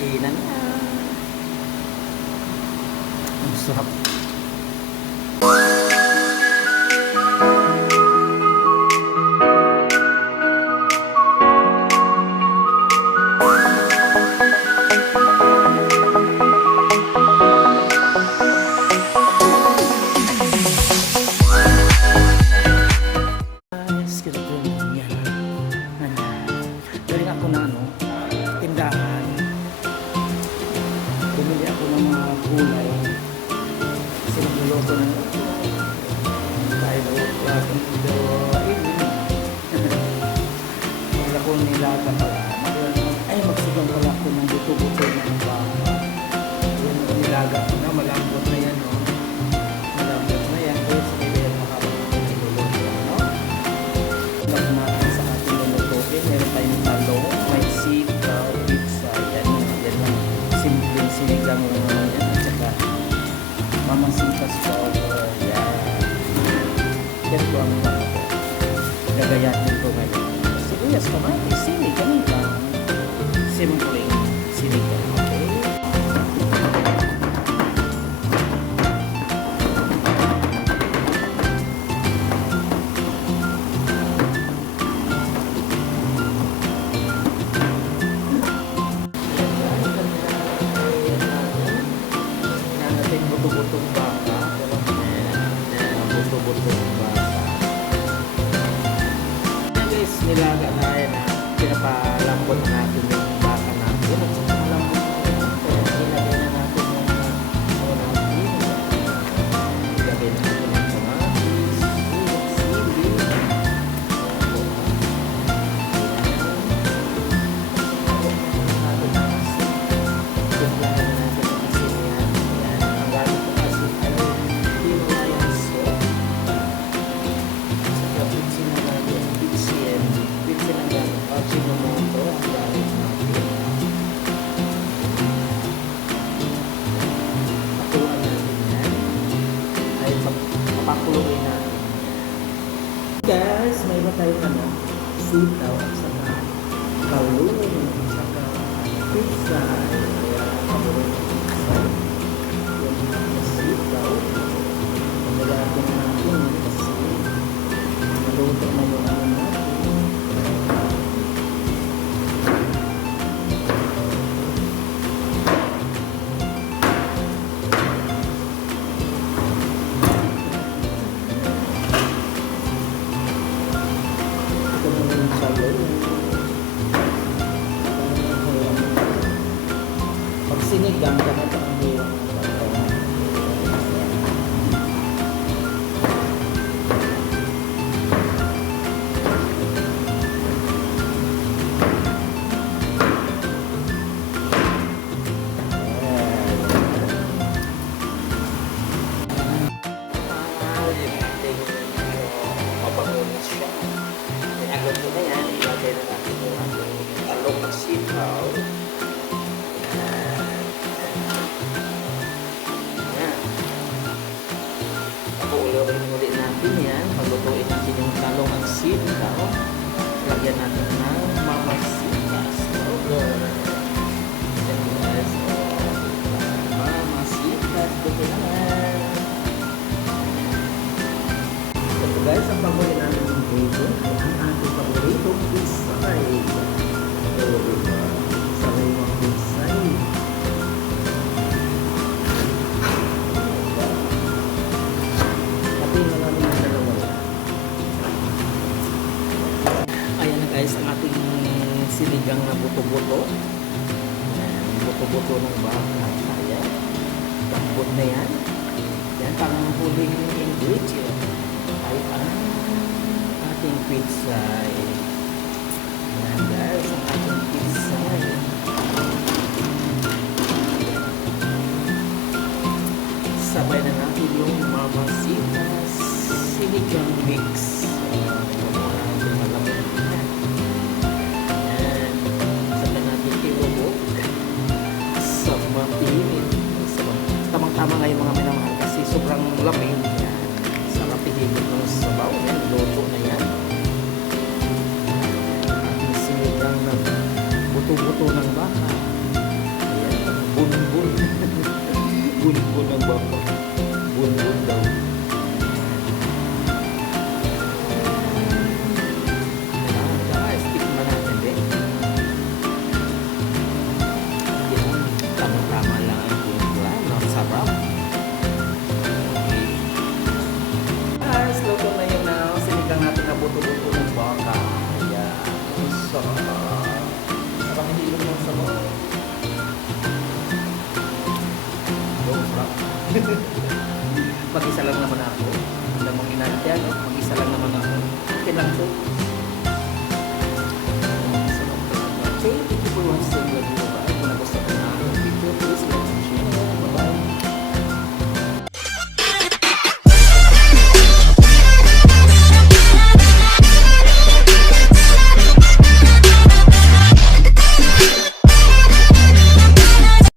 kainan na. Ang sarap. Galing ako na tindahan. Bumili ako ng mga gulay. Kasi nagluluto ng tayo wala ko nilata pala. Ay, magsigang pala ako ng buto-buto ng baka. Yan ang nilaga ko na. Malambot na yan, no? Malambot na yan. Kaya sa kaya makapag niluluto, no? Alam natin sa ating lulutuin. Meron tayong talong, may sitaw, pizza. Yan ang simpleng sinigang lang naman yan. At saka mamasitas powder. Yan. Yan po ang gagayatin ko ngayon. Sibuyas, kamatis, sili, ganun lang. Simpleng sinigang. Okay? Buto-butong baka. Buto-butong baka. Yan guys, nilaga tayo na pinapalambot natin yung baka natin. At saka malambot natin. Kaya ilagay na natin yung natin. Ilagay na natin yung kamatis, sili. Papakuluin natin. Guys, may iba tayong sitaw at saka kalun at saka pizza. Kaya paborito ko pizza. Yung sitaw. Pagkagatin natin kasi naluto na yung natin. Pag sinigang, ganito ang hirap. Mabangunan siya. Alam mo na yan, ilagay na natin yung talong at sitaw. Pakuuluin ulit natin yan. Paglutuin natin yung talong at sitaw. Lagyan natin ng mamasitas. Mamasitas. Buti naman. Ito guys, ang pakuloy natin yung bacon. Ang ating paboritong pizza. Ito diba? Sariwang pizza. Ayan na guys, ang ating sinigang na buto-buto. Buto-buto ng baka. Ayan. Lambot na yan. Yan, pang huling ingredient ay ang ating pizza. Ayan guys, ang ating pizza. Sabay na natin yung mamasitas sinigang mix. Tamang-tama ngayon mga minamahal kasi sobrang lamig. Yan. Sarap ihigit ng sabaw. Yan, luto na yan. Ating sinigang na buto-buto ng baka. Bunbun ng baka. Bunbun daw. Stick naman natin din. Yan. Tama-tama lang ang timpla. Masarap. Okay. Guys, luto na yun na. Sinigang natin na buto-buto ng baka. Ayan. Sarap. Sarap hilong ng sabaw. Oh, sarap. Mag-isa lang naman ako.